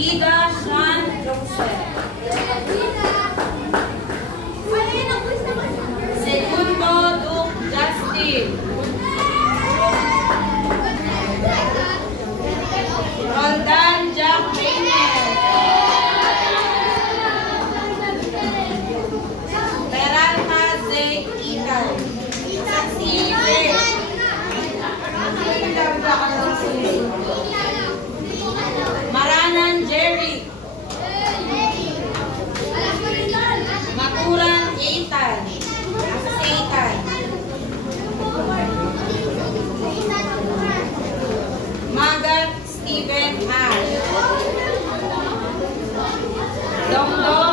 Vida Sean Joseph. Segundo, Duke Justin. Roldan Jack Rainier. Peralta Zay Ethan. Maranan Jerry. Maturan Ethan. Ethan. Magat Stephen Ash. Dongdong